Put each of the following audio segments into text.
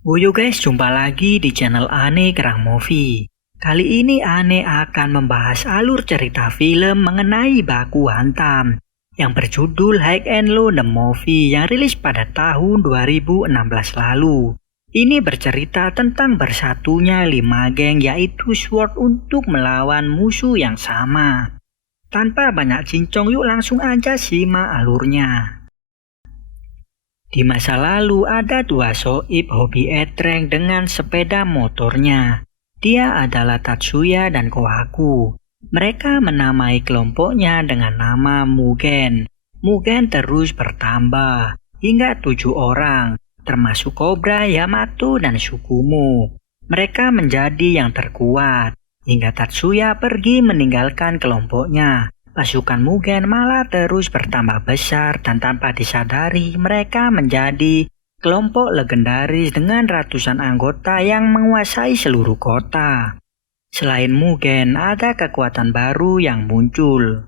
Woyo guys, jumpa lagi di channel Ane Kerang Movie. Kali ini Ane akan membahas alur cerita film mengenai Baku Hantam yang berjudul High and Low The Movie yang rilis pada tahun 2016 lalu. Ini bercerita tentang bersatunya 5 geng yaitu SWORD untuk melawan musuh yang sama. Tanpa banyak cincong, yuk langsung aja simak alurnya. Di masa lalu ada dua soib hobi etreng dengan sepeda motornya. Dia adalah Tatsuya dan Kohaku. Mereka menamai kelompoknya dengan nama Mugen. Mugen terus bertambah hingga 7 orang, termasuk Cobra, Yamato, dan Sukumo. Mereka menjadi yang terkuat hingga Tatsuya pergi meninggalkan kelompoknya. Pasukan Mugen malah terus bertambah besar dan tanpa disadari mereka menjadi kelompok legendaris dengan ratusan anggota yang menguasai seluruh kota. Selain Mugen, ada kekuatan baru yang muncul.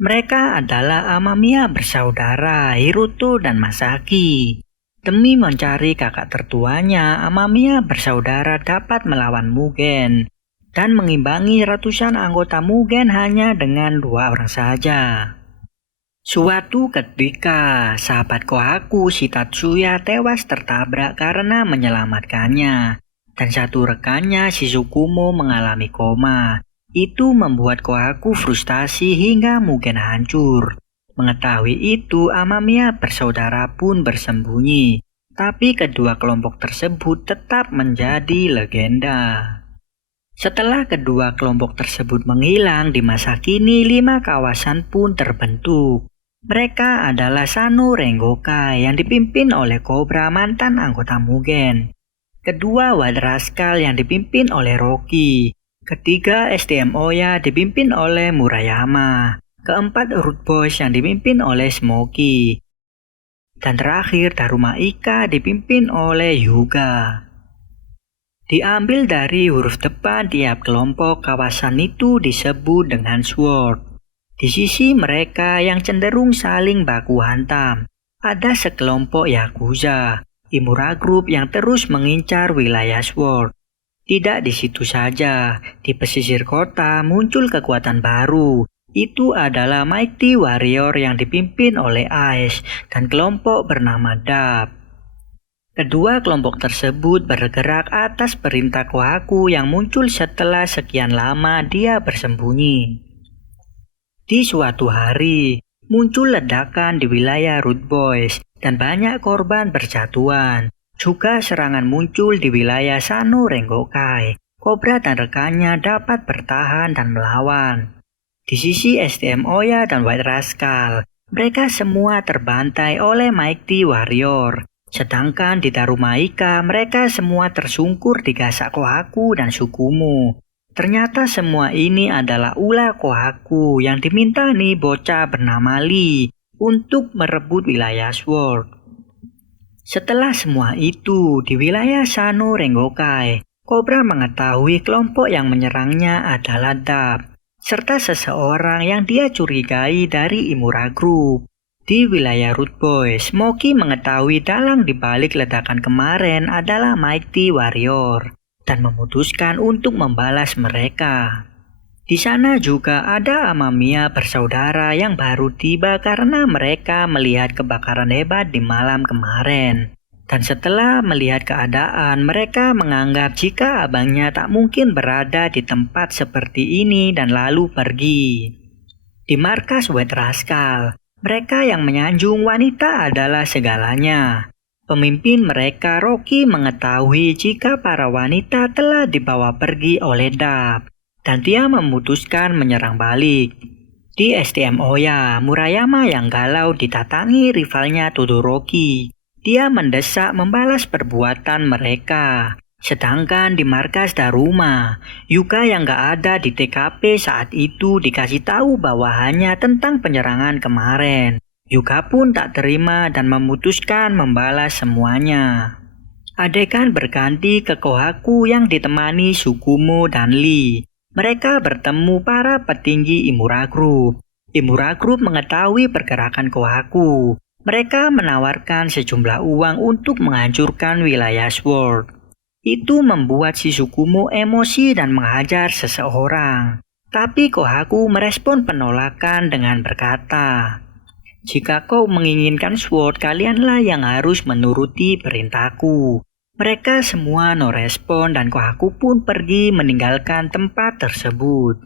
Mereka adalah Amamiya bersaudara, Hiruto dan Masaki. Demi mencari kakak tertuanya, Amamiya bersaudara dapat melawan Mugen dan mengimbangi ratusan anggota Mugen hanya dengan 2 orang saja. Suatu ketika, sahabat Kohaku si Tatsuya tewas tertabrak karena menyelamatkannya, dan satu rekannya si Sukumo mengalami koma. Itu membuat Kohaku frustasi hingga Mugen hancur. Mengetahui itu, Amamiya bersaudara pun bersembunyi, tapi kedua kelompok tersebut tetap menjadi legenda. Setelah kedua kelompok tersebut menghilang, di masa kini 5 kawasan pun terbentuk. Mereka adalah Sano Rengokai yang dipimpin oleh Cobra, mantan anggota Mugen. Kedua White Rascal yang dipimpin oleh Rocky. Ketiga SDM Oya dipimpin oleh Murayama. Keempat Root Boys yang dipimpin oleh Smokey. Dan terakhir Daruma Ika dipimpin oleh Hyuga. Diambil dari huruf depan tiap kelompok kawasan itu disebut dengan SWORD. Di sisi mereka yang cenderung saling baku hantam, ada sekelompok Yakuza, Imura Group yang terus mengincar wilayah SWORD. Tidak di situ saja, di pesisir kota muncul kekuatan baru. Itu adalah Mighty Warrior yang dipimpin oleh Ice dan kelompok bernama Dub. Kedua kelompok tersebut bergerak atas perintah Kohaku yang muncul setelah sekian lama dia bersembunyi. Di suatu hari, muncul ledakan di wilayah Root Boys dan banyak korban berjatuhan. Juga serangan muncul di wilayah Sano Rengokai. Cobra dan rekannya dapat bertahan dan melawan. Di sisi SDM Oya dan White Rascal, mereka semua terbantai oleh Mighty Warrior. Sedangkan di Daruma Ika, mereka semua tersungkur digasak Kohaku dan Sukumo. Ternyata semua ini adalah ulah Kohaku yang diminta nih bocah bernama Lee untuk merebut wilayah SWORD. Setelah semua itu, di wilayah Sano Rengokai, Cobra mengetahui kelompok yang menyerangnya adalah Dub, serta seseorang yang dia curigai dari Imura Group. Di wilayah Root Boys, Smokey mengetahui dalang dibalik ledakan kemarin adalah Mighty Warrior dan memutuskan untuk membalas mereka. Di sana juga ada Amamiya bersaudara yang baru tiba karena mereka melihat kebakaran hebat di malam kemarin. Dan setelah melihat keadaan, mereka menganggap jika abangnya tak mungkin berada di tempat seperti ini dan lalu pergi. Di markas White Rascal, mereka yang menyanjung wanita adalah segalanya. Pemimpin mereka Rocky mengetahui jika para wanita telah dibawa pergi oleh Dub, dan dia memutuskan menyerang balik. Di SDM Oya, Murayama yang galau ditatangi rivalnya Todoroki. Dia mendesak membalas perbuatan mereka. Sedangkan di markas Daruma, Yuka yang gak ada di TKP saat itu dikasih tahu bawahannya tentang penyerangan kemarin. Yuka pun tak terima dan memutuskan membalas semuanya. Adegan berganti ke Kohaku yang ditemani Sukumo dan Lee. Mereka bertemu para petinggi Imura Group. Imura Group mengetahui pergerakan Kohaku. Mereka menawarkan sejumlah uang untuk menghancurkan wilayah Sword. Itu membuat si Sukumo emosi dan menghajar seseorang. Tapi Kohaku merespon penolakan dengan berkata, "Jika kau menginginkan Sword, kalianlah yang harus menuruti perintahku." Mereka semua no respon dan Kohaku pun pergi meninggalkan tempat tersebut.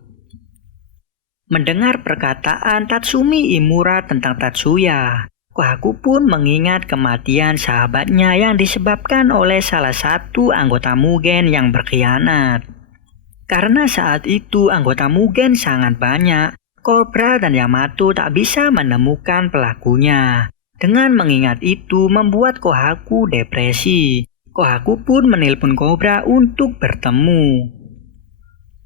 Mendengar perkataan Tatsumi Imura tentang Tatsuya, Kohaku pun mengingat kematian sahabatnya yang disebabkan oleh salah satu anggota Mugen yang berkhianat. Karena saat itu anggota Mugen sangat banyak, Cobra dan Yamato tak bisa menemukan pelakunya. Dengan mengingat itu membuat Kohaku depresi. Kohaku pun menelpon Cobra untuk bertemu.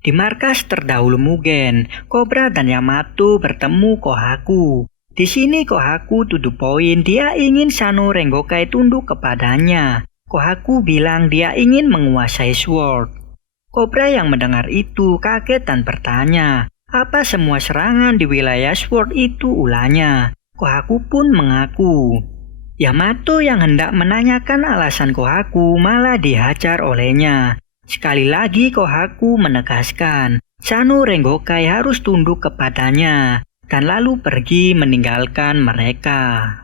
Di markas terdahulu Mugen, Cobra dan Yamato bertemu Kohaku. Di sini Kohaku to the point, dia ingin Sano Rengokai tunduk kepadanya. Kohaku bilang dia ingin menguasai Sword. Cobra yang mendengar itu kaget dan bertanya, apa semua serangan di wilayah Sword itu ulahnya? Kohaku pun mengaku. Yamato yang hendak menanyakan alasan Kohaku malah dihajar olehnya. Sekali lagi Kohaku menegaskan, Sano Rengokai harus tunduk kepadanya, dan lalu pergi meninggalkan mereka.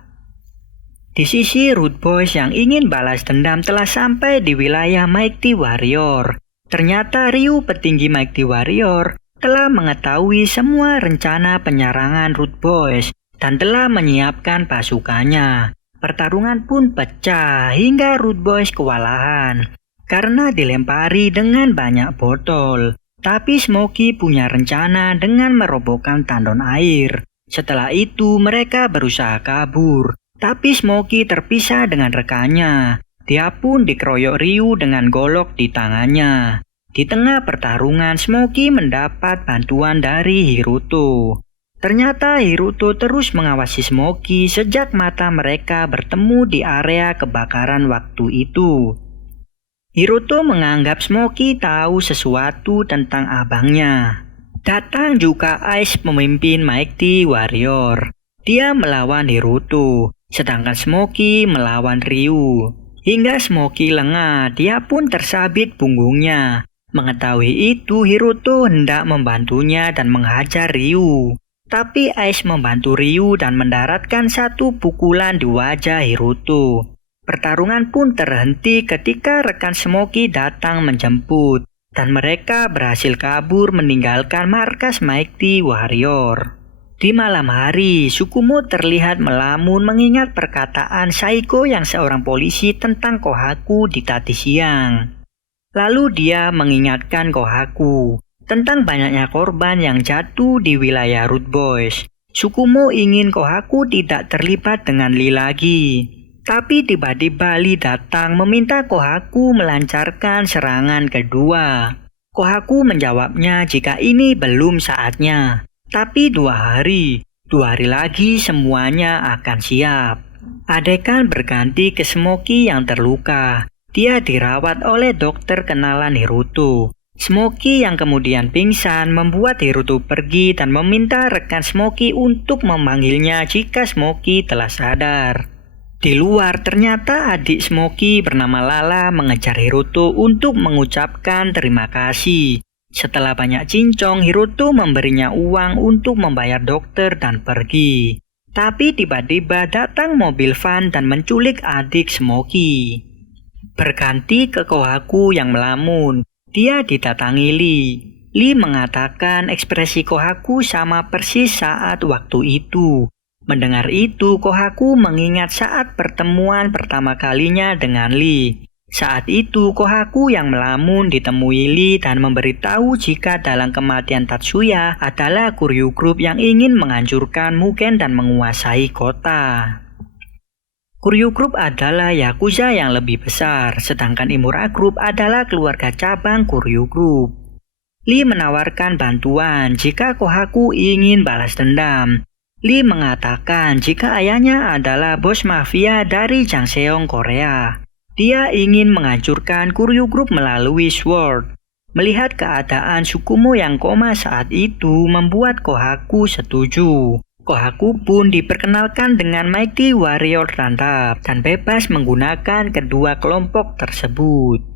Di sisi Root Boys yang ingin balas dendam telah sampai di wilayah Mighty Warrior. Ternyata Ryu petinggi Mighty Warrior telah mengetahui semua rencana penyerangan Root Boys dan telah menyiapkan pasukannya. Pertarungan pun pecah hingga Root Boys kewalahan karena dilempari dengan banyak botol. Tapi Smokey punya rencana dengan merobohkan tandon air. Setelah itu mereka berusaha kabur. Tapi Smokey terpisah dengan rekannya. Dia pun dikeroyok Ryu dengan golok di tangannya. Di tengah pertarungan Smokey mendapat bantuan dari Hiruto. Ternyata Hiruto terus mengawasi Smokey sejak mata mereka bertemu di area kebakaran waktu itu. Hiruto menganggap Smokey tahu sesuatu tentang abangnya. Datang juga Ice pemimpin Mighty Warrior. Dia melawan Hiruto, sedangkan Smokey melawan Ryu. Hingga Smokey lengah, dia pun tersabit punggungnya. Mengetahui itu, Hiruto hendak membantunya dan menghajar Ryu. Tapi Ice membantu Ryu dan mendaratkan satu pukulan di wajah Hiruto. Pertarungan pun terhenti ketika rekan Smokey datang menjemput, dan mereka berhasil kabur meninggalkan markas Mighty Warrior. Di malam hari, Sukumo terlihat melamun mengingat perkataan Saiko yang seorang polisi tentang Kohaku di tadi siang. Lalu dia mengingatkan Kohaku tentang banyaknya korban yang jatuh di wilayah Root Boys. Sukumo ingin Kohaku tidak terlibat dengan Lee lagi. Tapi tiba-tiba Lee datang meminta Kohaku melancarkan serangan kedua. Kohaku menjawabnya jika ini belum saatnya. Tapi 2 hari lagi semuanya akan siap. Adegan berganti ke Smokey yang terluka. Dia dirawat oleh dokter kenalan Hiruto. Smokey yang kemudian pingsan membuat Hiruto pergi dan meminta rekan Smokey untuk memanggilnya jika Smokey telah sadar. Di luar ternyata adik Smokey bernama Lala mengejar Hiruto untuk mengucapkan terima kasih. Setelah banyak cincong, Hiruto memberinya uang untuk membayar dokter dan pergi. Tapi tiba-tiba datang mobil van dan menculik adik Smokey. Berganti ke Kohaku yang melamun. Dia didatangi Lee. Lee mengatakan ekspresi Kohaku sama persis saat waktu itu. Mendengar itu, Kohaku mengingat saat pertemuan pertama kalinya dengan Lee. Saat itu, Kohaku yang melamun ditemui Lee dan memberitahu jika dalam kematian Tatsuya adalah Kuryu Group yang ingin menghancurkan Mugen dan menguasai kota. Kuryu Group adalah Yakuza yang lebih besar, sedangkan Imura Group adalah keluarga cabang Kuryu Group. Lee menawarkan bantuan jika Kohaku ingin balas dendam. Lee mengatakan jika ayahnya adalah bos mafia dari Jangseong, Korea. Dia ingin menghancurkan Kuryu Group melalui Sword. Melihat keadaan Sukumo yang koma saat itu membuat Kohaku setuju. Kohaku pun diperkenalkan dengan Mighty Warrior Tantap dan bebas menggunakan kedua kelompok tersebut.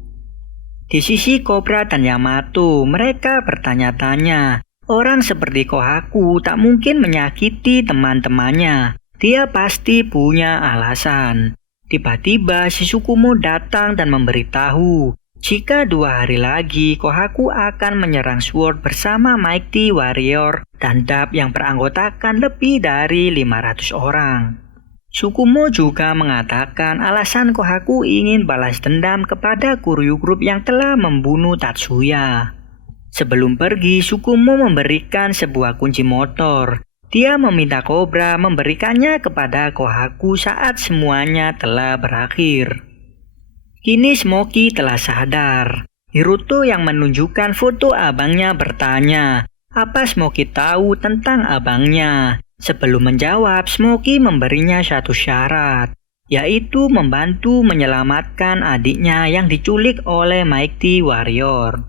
Di sisi Cobra dan Yamato, mereka bertanya-tanya, orang seperti Kohaku tak mungkin menyakiti teman-temannya. Dia pasti punya alasan. Tiba-tiba si Sukumo datang dan memberitahu, jika 2 hari lagi Kohaku akan menyerang Sword bersama Mighty Warrior dan Dab yang beranggotakan lebih dari 500 orang. Sukumo juga mengatakan alasan Kohaku ingin balas dendam kepada Kuryu Group yang telah membunuh Tatsuya. Sebelum pergi, Sukumo memberikan sebuah kunci motor. Dia meminta Cobra memberikannya kepada Kohaku saat semuanya telah berakhir. Kini Smokey telah sadar. Hiruto yang menunjukkan foto abangnya bertanya, apa Smokey tahu tentang abangnya? Sebelum menjawab, Smokey memberinya satu syarat, yaitu membantu menyelamatkan adiknya yang diculik oleh Mighty Warrior.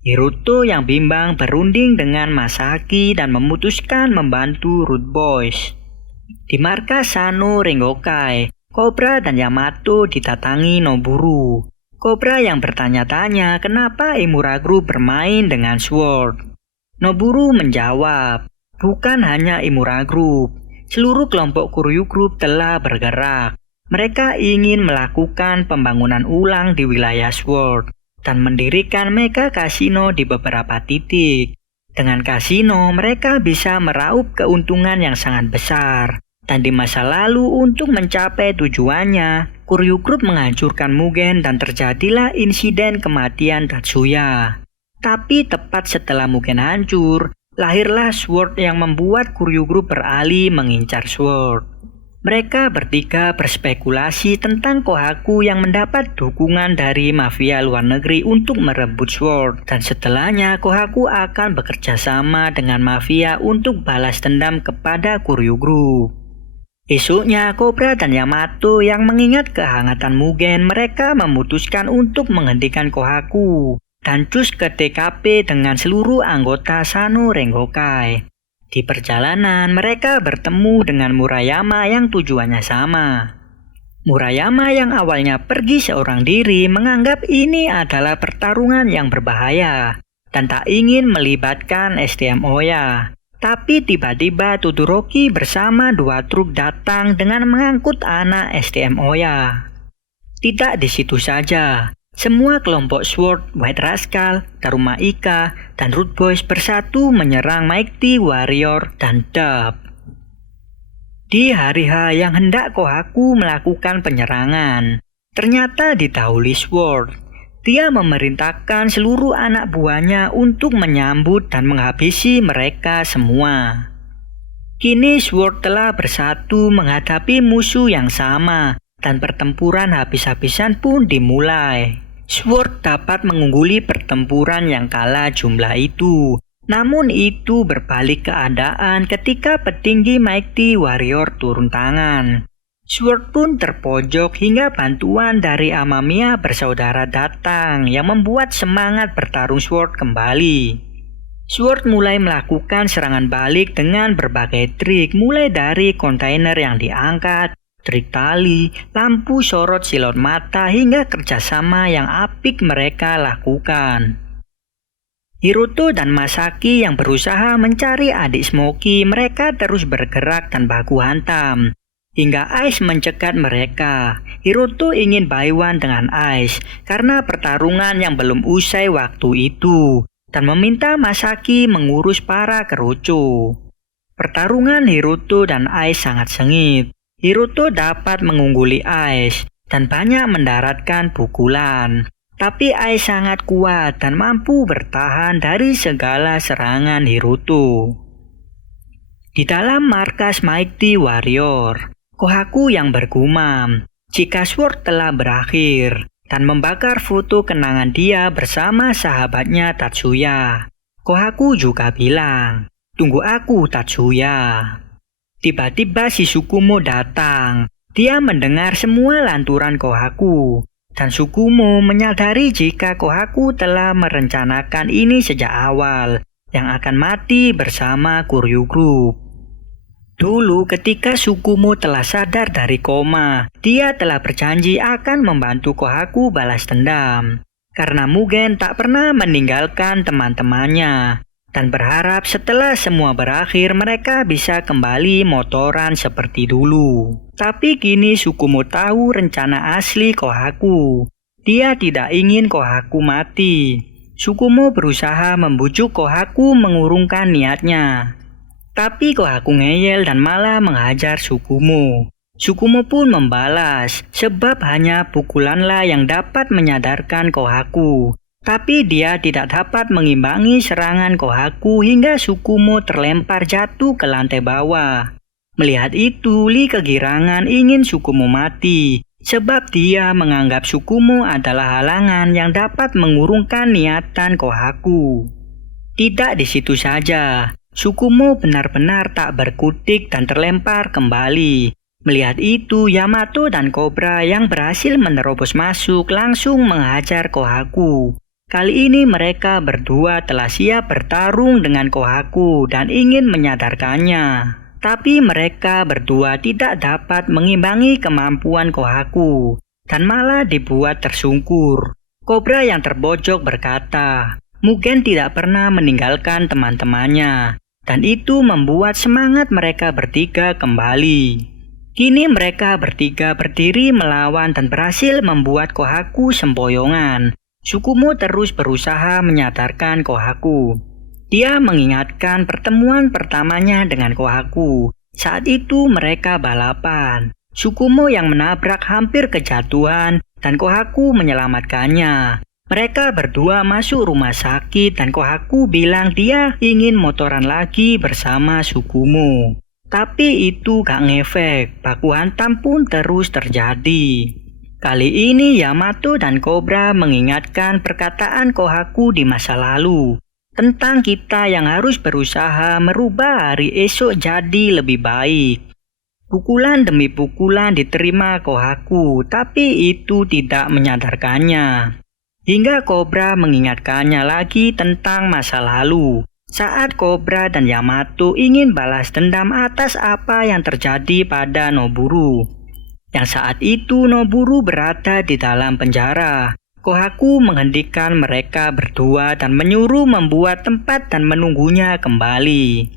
Hiruto yang bimbang berunding dengan Masaki dan memutuskan membantu Root Boys. Di markas Sano Rengokai, Cobra dan Yamato didatangi Noburu. Cobra yang bertanya-tanya kenapa Imura Group bermain dengan Sword. Noburu menjawab, bukan hanya Imura Group, seluruh kelompok Kuryu Group telah bergerak. Mereka ingin melakukan pembangunan ulang di wilayah Sword dan mendirikan mega kasino di beberapa titik. Dengan kasino, mereka bisa meraup keuntungan yang sangat besar. Dan di masa lalu untuk mencapai tujuannya, Kuryu Group menghancurkan Mugen dan terjadilah insiden kematian Tatsuya. Tapi tepat setelah Mugen hancur, lahirlah Sword yang membuat Kuryu Group beralih mengincar Sword. Mereka bertiga berspekulasi tentang Kohaku yang mendapat dukungan dari mafia luar negeri untuk merebut Sword. Dan setelahnya Kohaku akan bekerja sama dengan mafia untuk balas dendam kepada Kuryu Group. Esoknya Cobra dan Yamato yang mengingat kehangatan Mugen, mereka memutuskan untuk menghentikan Kohaku dan cus ke TKP dengan seluruh anggota Sano Rengokai. Di perjalanan, mereka bertemu dengan Murayama yang tujuannya sama. Murayama yang awalnya pergi seorang diri menganggap ini adalah pertarungan yang berbahaya dan tak ingin melibatkan STM Oya. Tapi tiba-tiba Todoroki bersama 2 truk datang dengan mengangkut anak STM Oya. Tidak di situ saja. Semua kelompok Sword, White Rascal, Daruma Ika, dan Root Boys bersatu menyerang Mighty Warrior dan Dab. Di hari H yang hendak Kohaku melakukan penyerangan, ternyata didahului Sword. Dia memerintahkan seluruh anak buahnya untuk menyambut dan menghabisi mereka semua. Kini Sword telah bersatu menghadapi musuh yang sama dan pertempuran habis-habisan pun dimulai. Sword dapat mengungguli pertempuran yang kalah jumlah itu. Namun itu berbalik keadaan ketika petinggi Mighty Warrior turun tangan. Sword pun terpojok hingga bantuan dari Amamiya bersaudara datang yang membuat semangat bertarung Sword kembali. Sword mulai melakukan serangan balik dengan berbagai trik, mulai dari kontainer yang diangkat, trik tali, lampu sorot silat mata hingga kerjasama yang apik mereka lakukan. Hiruto dan Masaki yang berusaha mencari adik Smokey, mereka terus bergerak dan baku hantam. Hingga Ice mencegat mereka. Hiruto ingin buy-one dengan Ice karena pertarungan yang belum usai waktu itu dan meminta Masaki mengurus para kerucu. Pertarungan Hiruto dan Ice sangat sengit. Hiruto dapat mengungguli Ice dan banyak mendaratkan pukulan. Tapi Ice sangat kuat dan mampu bertahan dari segala serangan Hiruto. Di dalam markas Mighty Warrior, Kohaku yang bergumam jika Sword telah berakhir dan membakar foto kenangan dia bersama sahabatnya Tatsuya. Kohaku juga bilang, "Tunggu aku, Tatsuya." Tiba-tiba si Sukumo datang. Dia mendengar semua lanturan Kohaku. Dan Sukumo menyadari jika Kohaku telah merencanakan ini sejak awal, yang akan mati bersama Kuryu Group. Dulu ketika Sukumo telah sadar dari koma, dia telah berjanji akan membantu Kohaku balas dendam. Karena Mugen tak pernah meninggalkan teman-temannya, dan berharap setelah semua berakhir mereka bisa kembali motoran seperti dulu. Tapi kini Sukumo tahu rencana asli Kohaku. Dia tidak ingin Kohaku mati. Sukumo berusaha membujuk Kohaku mengurungkan niatnya. Tapi Kohaku ngeyel dan malah menghajar Sukumo. Sukumo pun membalas, sebab hanya pukulanlah yang dapat menyadarkan Kohaku. Tapi dia tidak dapat mengimbangi serangan Kohaku hingga Sukumo terlempar jatuh ke lantai bawah. Melihat itu, Lee kegirangan ingin Sukumo mati, sebab dia menganggap Sukumo adalah halangan yang dapat mengurungkan niatan Kohaku. Tidak di situ saja, Sukumo benar-benar tak berkutik dan terlempar kembali. Melihat itu, Yamato dan Cobra yang berhasil menerobos masuk langsung menghajar Kohaku. Kali ini mereka berdua telah siap bertarung dengan Kohaku dan ingin menyadarkannya. Tapi mereka berdua tidak dapat mengimbangi kemampuan Kohaku dan malah dibuat tersungkur. Cobra yang terbojok berkata, Mugen tidak pernah meninggalkan teman-temannya, dan itu membuat semangat mereka bertiga kembali. Kini mereka bertiga berdiri melawan dan berhasil membuat Kohaku sempoyongan. Sukumo terus berusaha menyadarkan Kohaku. Dia mengingatkan pertemuan pertamanya dengan Kohaku. Saat itu mereka balapan. Sukumo yang menabrak hampir kejatuhan dan Kohaku menyelamatkannya. Mereka berdua masuk rumah sakit dan Kohaku bilang dia ingin motoran lagi bersama Sukumo. Tapi itu gak ngefek, baku hantam pun terus terjadi. Kali ini Yamato dan Cobra mengingatkan perkataan Kohaku di masa lalu, tentang kita yang harus berusaha merubah hari esok jadi lebih baik. Pukulan demi pukulan diterima Kohaku, tapi itu tidak menyadarkannya. Hingga Cobra mengingatkannya lagi tentang masa lalu. Saat Cobra dan Yamato ingin balas dendam atas apa yang terjadi pada Noburu. Yang saat itu Noburu berada di dalam penjara. Kohaku menghentikan mereka berdua dan menyuruh membuat tempat dan menunggunya kembali.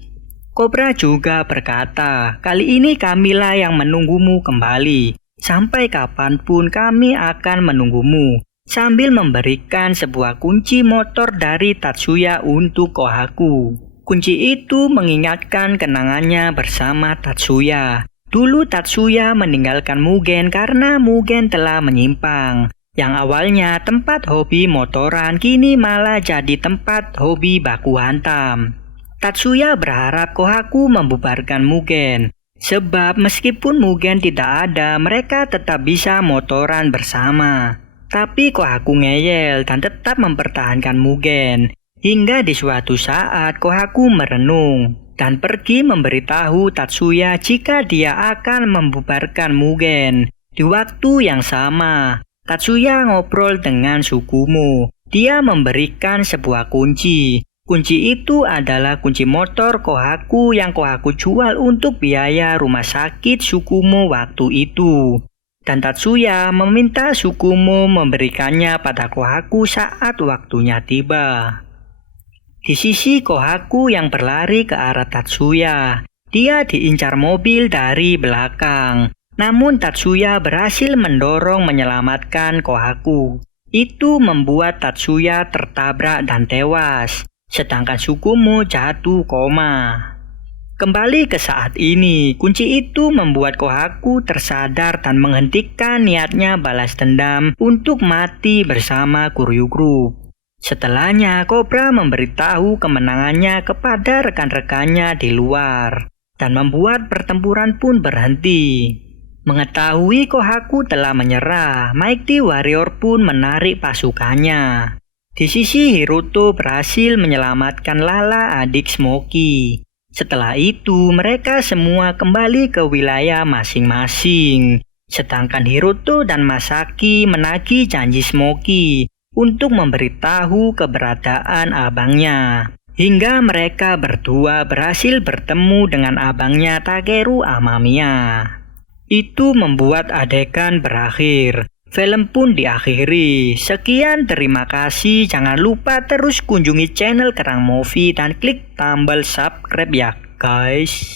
Cobra juga berkata, kali ini kamilah yang menunggumu kembali. Sampai kapanpun kami akan menunggumu. Sambil memberikan sebuah kunci motor dari Tatsuya untuk Kohaku. Kunci itu mengingatkan kenangannya bersama Tatsuya. Dulu Tatsuya meninggalkan Mugen karena Mugen telah menyimpang. Yang awalnya tempat hobi motoran kini malah jadi tempat hobi baku hantam. Tatsuya berharap Kohaku membubarkan Mugen. Sebab meskipun Mugen tidak ada, mereka tetap bisa motoran bersama. Tapi Kohaku ngeyel dan tetap mempertahankan Mugen. Hingga di suatu saat Kohaku merenung dan pergi memberitahu Tatsuya jika dia akan membubarkan Mugen. Di waktu yang sama, Tatsuya ngobrol dengan Sukumo. Dia memberikan sebuah kunci. Kunci itu adalah kunci motor Kohaku yang Kohaku jual untuk biaya rumah sakit Sukumo waktu itu. Dan Tatsuya meminta Sukumo memberikannya pada Kohaku saat waktunya tiba. Di sisi Kohaku yang berlari ke arah Tatsuya, dia diincar mobil dari belakang. Namun Tatsuya berhasil mendorong menyelamatkan Kohaku. Itu membuat Tatsuya tertabrak dan tewas, sedangkan Sukumo jatuh koma. Kembali ke saat ini, kunci itu membuat Kohaku tersadar dan menghentikan niatnya balas dendam untuk mati bersama Kuryu Group. Setelahnya, Cobra memberitahu kemenangannya kepada rekan-rekannya di luar dan membuat pertempuran pun berhenti. Mengetahui Kohaku telah menyerah, Mighty Warrior pun menarik pasukannya. Di sisi Hiruto berhasil menyelamatkan Lala adik Smoky. Setelah itu, mereka semua kembali ke wilayah masing-masing. Sedangkan Hiruto dan Masaki menagih janji Smoky untuk memberitahu keberadaan abangnya. hingga mereka berdua berhasil bertemu dengan abangnya Takeru Amamiya. Itu membuat adegan berakhir. Film pun diakhiri. Sekian, terima kasih. Jangan lupa terus kunjungi channel Kerang Movie dan klik tombol subscribe ya guys.